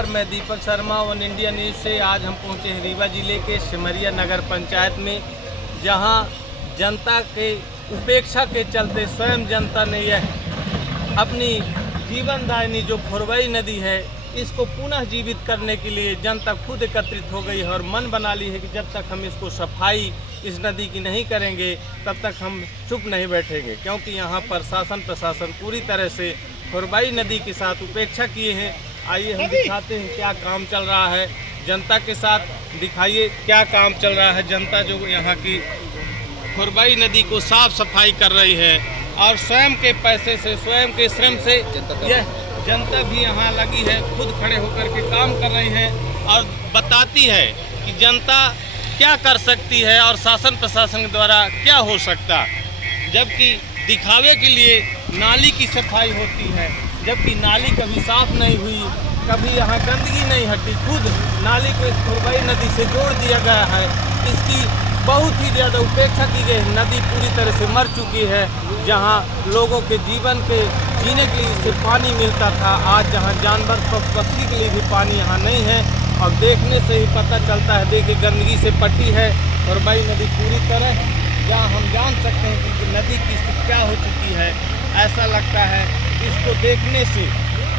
नमस्कार, मैं Deepak Sharma one India news से। आज हम पहुंचे हैं रीवा जिले के सिमरिया नगर पंचायत में, जहां जनता के उपेक्षा के चलते स्वयं जनता ने यह अपनी जीवनदायिनी जो खुरवाई नदी है इसको पुनः जीवित करने के लिए जनता खुद एकत्रित हो गई है और मन बना ली है कि जब तक हम इसको सफाई इस नदी की नहीं करेंगे तब तक हम चुप नहीं बैठेंगे, क्योंकि यहाँ पर प्रशासन पूरी तरह से खुरवाई नदी के साथ उपेक्षा किए हैं। आइए हम दिखाते हैं क्या काम चल रहा है जनता के साथ। दिखाइए क्या काम चल रहा है। जनता जो यहाँ की खुरवाई नदी को साफ सफाई कर रही है और स्वयं के पैसे से, स्वयं के श्रम से यह जनता भी यहाँ लगी है, खुद खड़े होकर के काम कर रही है और बताती है कि जनता क्या कर सकती है और शासन प्रशासन द्वारा क्या हो सकता। जबकि दिखावे के लिए नाली की सफाई होती है, जबकि नाली कभी साफ नहीं हुई, कभी यहाँ गंदगी नहीं हटी। खुद नाली को इस खुरवाई नदी से जोड़ दिया गया है। इसकी बहुत ही ज़्यादा उपेक्षा की गई है। नदी पूरी तरह से मर चुकी है। जहाँ लोगों के जीवन के जीने के लिए इससे पानी मिलता था, आज जहाँ जानवर पक्षी के लिए भी पानी यहाँ नहीं है। और देखने से ही पता चलता है, देखिए गंदगी से पट्टी है खुरवाई नदी पूरी तरह, जहाँ हम जान सकते हैं कि नदी की स्थिति क्या हो चुकी है। ऐसा लगता है इसको देखने से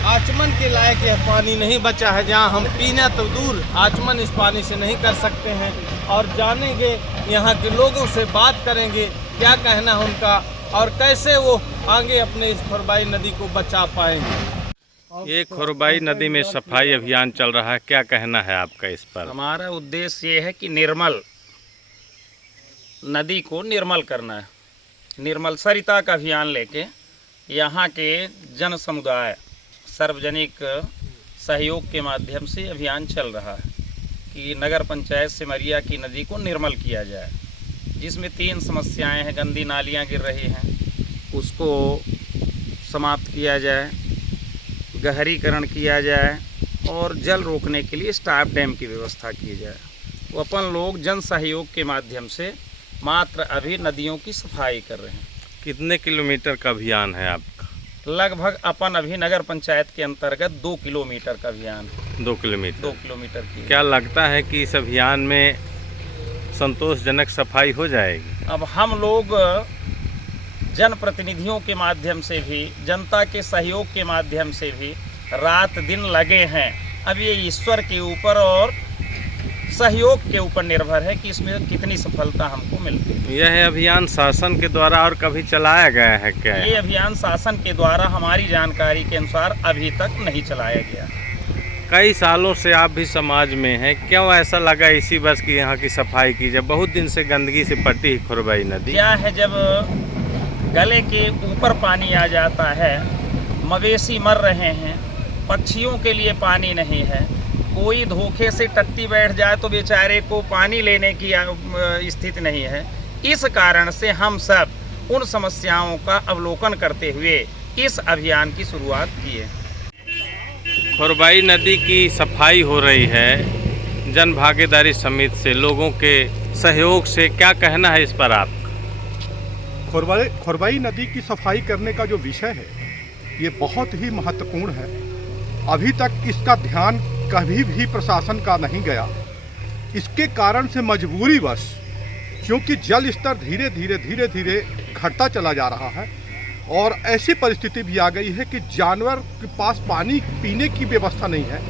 आचमन के लायक यह पानी नहीं बचा है। जहाँ हम पीना तो दूर, आचमन इस पानी से नहीं कर सकते हैं। और जानेंगे यहाँ के लोगों से, बात करेंगे क्या कहना है उनका और कैसे वो आगे अपने इस खुरवाई नदी को बचा पाएंगे। ये खुरवाई नदी में सफाई अभियान चल रहा है, क्या कहना है आपका इस पर? हमारा उद्देश्य ये है कि निर्मल नदी को निर्मल करना है। निर्मल सरिता का अभियान लेके यहाँ के जन समुदाय सार्वजनिक सहयोग के माध्यम से अभियान चल रहा है कि नगर पंचायत सिमरिया की नदी को निर्मल किया जाए, जिसमें 3 समस्याएं हैं। गंदी नालियां गिर रही हैं, उसको समाप्त किया जाए, गहरीकरण किया जाए और जल रोकने के लिए स्टॉप डैम की व्यवस्था की जाए। वो अपन लोग जन सहयोग के माध्यम से मात्र अभी नदियों की सफाई कर रहे हैं। कितने किलोमीटर का अभियान है आपका? लगभग अपन अभी नगर पंचायत के अंतर्गत 2 किलोमीटर का अभियान है। 2 किलोमीटर? 2 किलोमीटर की। क्या लगता है कि इस अभियान में संतोषजनक सफाई हो जाएगी? अब हम लोग जनप्रतिनिधियों के माध्यम से भी, जनता के सहयोग के माध्यम से भी रात दिन लगे हैं। अब ये ईश्वर के ऊपर और सहयोग के ऊपर निर्भर है कि इसमें कितनी सफलता हमको मिलती है। यह अभियान शासन के द्वारा और कभी चलाया गया है क्या? ये अभियान शासन के द्वारा हमारी जानकारी के अनुसार अभी तक नहीं चलाया गया। कई सालों से आप भी समाज में हैं, क्यों ऐसा लगा इसी वर्ष की यहाँ की सफाई की? जब बहुत दिन से गंदगी से पट्टी खुरवाई नदी। क्या है, जब गले के ऊपर पानी आ जाता है, मवेशी मर रहे हैं, पक्षियों के लिए पानी नहीं है, कोई धोखे से टट्टी बैठ जाए तो बेचारे को पानी लेने की स्थिति नहीं है। इस कारण से हम सब उन समस्याओं का अवलोकन करते हुए इस अभियान की शुरुआत की है। खुरवाई नदी की सफाई हो रही है जन भागीदारी समिति से, लोगों के सहयोग से, क्या कहना है इस पर आपका? खुरवाई नदी की सफाई करने का जो विषय है ये बहुत ही महत्वपूर्ण है। अभी तक इसका ध्यान कभी भी प्रशासन का नहीं गया। इसके कारण से मजबूरीवश, क्योंकि जल स्तर धीरे धीरे घटता चला जा रहा है और ऐसी परिस्थिति भी आ गई है कि जानवर के पास पानी पीने की व्यवस्था नहीं है।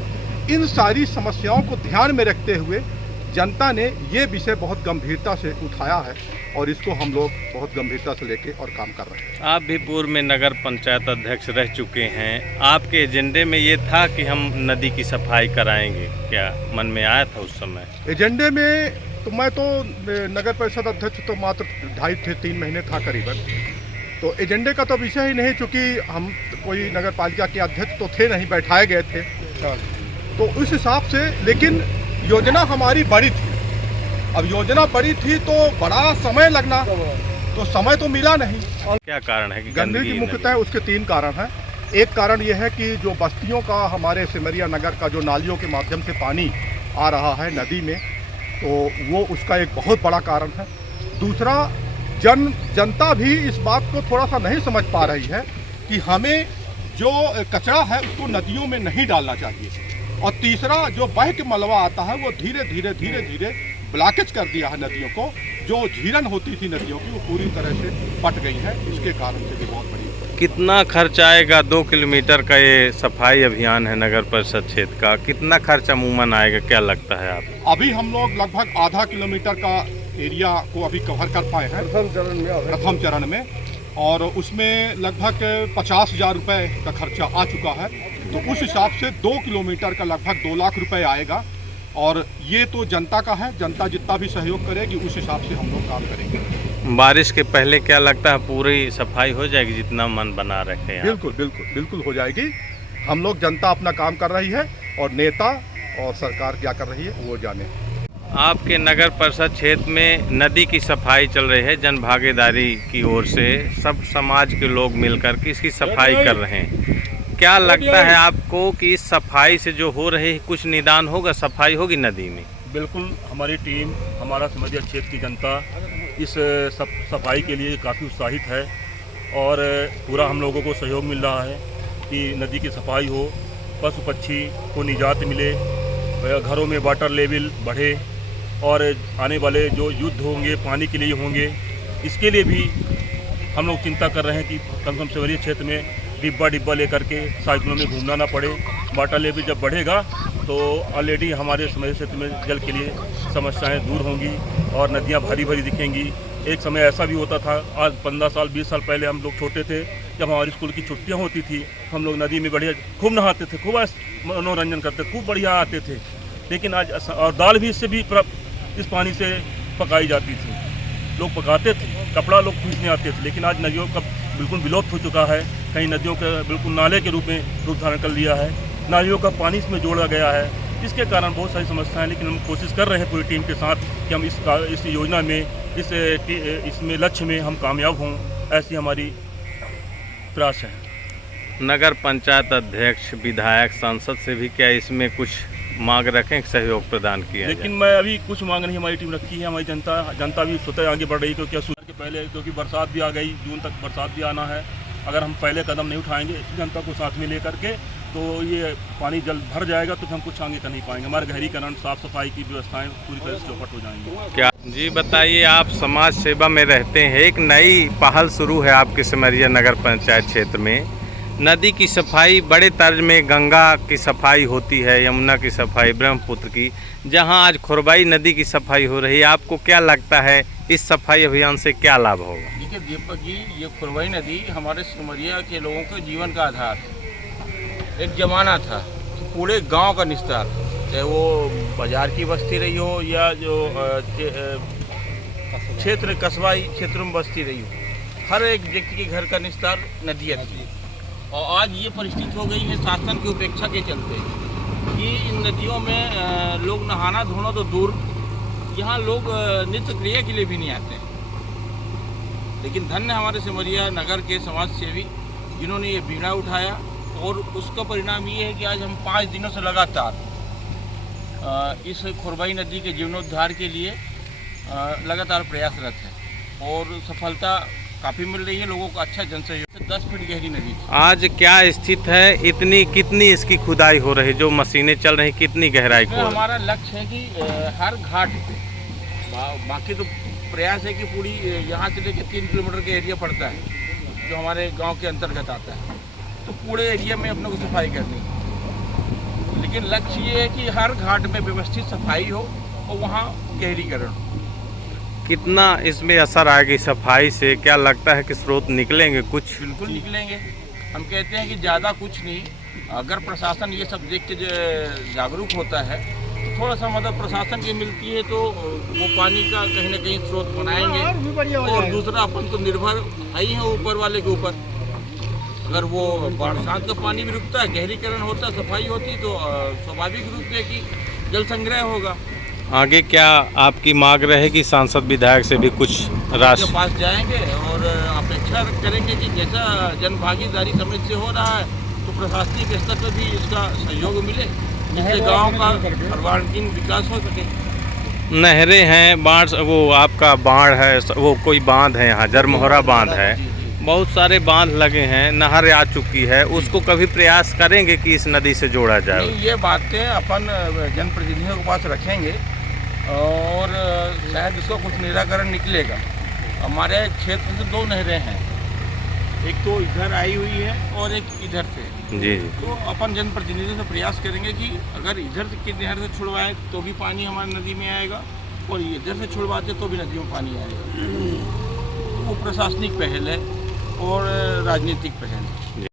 इन सारी समस्याओं को ध्यान में रखते हुए जनता ने ये विषय बहुत गंभीरता से उठाया है और इसको हम लोग बहुत गंभीरता से लेके और काम कर रहे हैं। आप भी पूर्व में नगर पंचायत अध्यक्ष रह चुके हैं, आपके एजेंडे में ये था कि हम नदी की सफाई कराएंगे, क्या मन में आया था उस समय? एजेंडे में तो मैं तो नगर परिषद अध्यक्ष तो मात्र 2.5-3 महीने था करीबन, तो एजेंडे का तो विषय ही नहीं, चूँकि हम कोई नगर पालिका के अध्यक्ष तो थे नहीं, बैठाए गए थे। तो उस हिसाब से, लेकिन योजना हमारी बड़ी थी। अब योजना बड़ी थी तो बड़ा समय लगना, तो समय तो मिला नहीं। और क्या कारण है कि गंदगी मुख्यतः उसके 3 कारण हैं। एक कारण यह है कि जो बस्तियों का, हमारे सिमरिया नगर का जो नालियों के माध्यम से पानी आ रहा है नदी में, तो वो उसका एक बहुत बड़ा कारण है। दूसरा, जनता भी इस बात को थोड़ा सा नहीं समझ पा रही है कि हमें जो कचरा है उसको नदियों में नहीं डालना चाहिए। और तीसरा जो बह के मलबा आता है वो धीरे धीरे ब्लॉकेज कर दिया है नदियों को। जो झीरन होती थी नदियों की वो पूरी तरह से पट गई है। इसके कारण से भी बहुत बड़ी। कितना खर्च आएगा 2 किलोमीटर का ये सफाई अभियान है नगर परिषद क्षेत्र का, कितना खर्च अमूमन आएगा, क्या लगता है आप? अभी हम लोग लगभग आधा किलोमीटर का एरिया को अभी कवर कर पाए हैं प्रथम चरण में, और उसमें लगभग 50,000 रुपये का खर्चा आ चुका है। तो उस हिसाब से 2 किलोमीटर का लगभग 2 लाख रुपए आएगा। और ये तो जनता का है, जनता जितना भी सहयोग करेगी उस हिसाब से हम लोग काम करेंगे। बारिश के पहले क्या लगता है पूरी सफाई हो जाएगी जितना मन बना रखे हैं? बिल्कुल हो जाएगी। हम लोग, जनता अपना काम कर रही है और नेता और सरकार क्या कर रही है वो जाने। आपके नगर परिषद क्षेत्र में नदी की सफाई चल रही है, जन भागीदारी की ओर से सब समाज के लोग मिलकर के इसकी सफाई कर रहे हैं। क्या लगता है आपको कि इस सफाई से जो हो रही है कुछ निदान होगा, सफाई होगी नदी में? बिल्कुल, हमारी टीम, हमारा सिमरिया क्षेत्र की जनता इस सफाई के लिए काफ़ी उत्साहित है और पूरा हम लोगों को सहयोग मिल रहा है कि नदी की सफाई हो, पशु पक्षी को निजात मिले, घरों में वाटर लेवल बढ़े और आने वाले जो युद्ध होंगे पानी के लिए होंगे, इसके लिए भी हम लोग चिंता कर रहे हैं कि कम से कम सिमरिया क्षेत्र में डिब्बा लेकर के साइकिलों में घूमना ना पड़े। वाटर लेवल जब बढ़ेगा तो ऑलरेडी हमारे सिमरिया क्षेत्र में जल के लिए समस्याएं दूर होंगी और नदियां भरी भरी दिखेंगी। एक समय ऐसा भी होता था, आज 15 साल 20 साल पहले हम लोग छोटे थे, जब हमारी स्कूल की छुट्टियां होती थी हम लोग नदी में बढ़िया खूब नहाते थे, खूब मनोरंजन करते, खूब बढ़िया आते थे। लेकिन आज और दाल भी इससे भी इस पानी से पकाई जाती थी, लोग पकाते थे, कपड़ा लोग खींचने आते थे। लेकिन आज नदियों का बिल्कुल विलुप्त हो चुका है। कई नदियों का बिल्कुल नाले के रूप में रूप धारण कर लिया है, नालियों का पानी इसमें जोड़ा गया है, जिसके कारण बहुत सारी समस्याएं। लेकिन हम कोशिश कर रहे हैं पूरी टीम के साथ कि हम इस योजना में इसमें लक्ष्य में हम कामयाब हों, ऐसी हमारी प्रयास है। नगर पंचायत अध्यक्ष, विधायक, सांसद से भी क्या इसमें कुछ मांग रखें, सहयोग प्रदान किया? लेकिन मैं अभी कुछ मांग नहीं हमारी टीम रखी है। हमारी जनता भी स्वतः आगे बढ़ रही है, क्योंकि सूरज के पहले, क्योंकि बरसात भी आ गई, जून तक बरसात भी आना है। अगर हम पहले कदम नहीं उठाएंगे जनता को साथ में लेकर के, तो ये पानी जल्द भर जाएगा, तो हम कुछ आगे कर नहीं पाएंगे। हमारे गहरीकरण, साफ सफाई की व्यवस्थाएं पूरी तरह से चौपट हो जाएंगी। क्या जी बताइए, आप समाज सेवा में रहते हैं, एक नई पहल शुरू है आपके सिमरिया नगर पंचायत क्षेत्र में। नदी की सफाई बड़े तर्ज में, गंगा की सफाई होती है, यमुना की सफाई, ब्रह्मपुत्र की, जहां आज खुरबाई नदी की सफाई हो रही है। आपको क्या लगता है इस सफाई अभियान से क्या लाभ होगा? देखिए दीपक जी, ये खुरबाई नदी हमारे सिमरिया के लोगों के जीवन का आधार है। एक ज़माना था कि पूरे गांव का निस्तार, चाहे वो बाजार की बस्ती रही हो या जो क्षेत्र कस्बाई क्षेत्रों में बस्ती रही हो, हर एक व्यक्ति के घर का निस्तार नदियाँ थी। और आज ये परिस्थिति हो गई है शासन की उपेक्षा के चलते कि इन नदियों में लोग नहाना धोना तो दूर, यहाँ लोग नित्य क्रिया के लिए भी नहीं आते। लेकिन धन्य हमारे सिमरिया नगर के समाज सेवी जिन्होंने ये बीड़ा उठाया, और उसका परिणाम ये है कि आज हम 5 दिनों से लगातार इस खुरबाई नदी के जीर्णोद्धार के लिए लगातार प्रयासरत है और सफलता काफ़ी मिल रही है। लोगों का अच्छा जनसहयोग। 10 फीट गहरी नदी थी। आज क्या स्थित है, कितनी इसकी खुदाई हो रही, जो मशीनें चल रही, कितनी गहराई को? हमारा लक्ष्य है कि हर घाट पे, बाकी तो प्रयास है कि पूरी यहाँ से लेकर 3 किलोमीटर का एरिया पड़ता है जो हमारे गांव के अंतर्गत आता है, तो पूरे एरिया में अपने को सफाई करनी है। लेकिन लक्ष्य ये है कि हर घाट में व्यवस्थित सफाई हो और वहाँ गहरीकरण हो। कितना इसमें असर आएगी सफाई से, क्या लगता है कि स्रोत निकलेंगे कुछ? बिल्कुल निकलेंगे। हम कहते हैं कि ज़्यादा कुछ नहीं, अगर प्रशासन ये सब देख के जागरूक होता है तो थोड़ा सा मदद प्रशासन की मिलती है, तो वो पानी का कहीं ना कहीं स्रोत बनाएंगे। और दूसरा, अपन तो निर्भर ही है ऊपर वाले के ऊपर। अगर वो बरसात का पानी भी रुकता है, गहरीकरण होता है, सफाई होती, तो स्वाभाविक रूप से कि जल संग्रह होगा। आगे क्या आपकी मांग रहेगी सांसद विधायक से भी कुछ राशि? के पास जाएंगे और अपेक्षा करेंगे कि जैसा जन भागीदारी समय से हो रहा है, तो प्रशासनिक स्तर पर भी इसका सहयोग मिले, जिससे गांव का सर्वांगीण विकास हो सके। नहरें हैं, बाढ़, वो आपका बाढ़ है, वो कोई बांध है यहाँ, जरमोहरा बांध है, बहुत सारे बांध लगे हैं, नहर आ चुकी है, उसको कभी प्रयास करेंगे कि इस नदी से जोड़ा जाए? नहीं, ये बातें अपन जनप्रतिनिधियों के पास रखेंगे और शायद इसका कुछ निराकरण निकलेगा। हमारे क्षेत्र से 2 नहरें हैं, एक तो इधर आई हुई है और एक इधर से। जी। तो अपन जनप्रतिनिधियों से प्रयास करेंगे कि अगर इधर से की नहर से छुड़वाएं तो भी पानी हमारी नदी में आएगा, और इधर से छुड़वाते तो भी नदी में पानी आएगा। तो वो प्रशासनिक पहल है और राजनीतिक पहल है।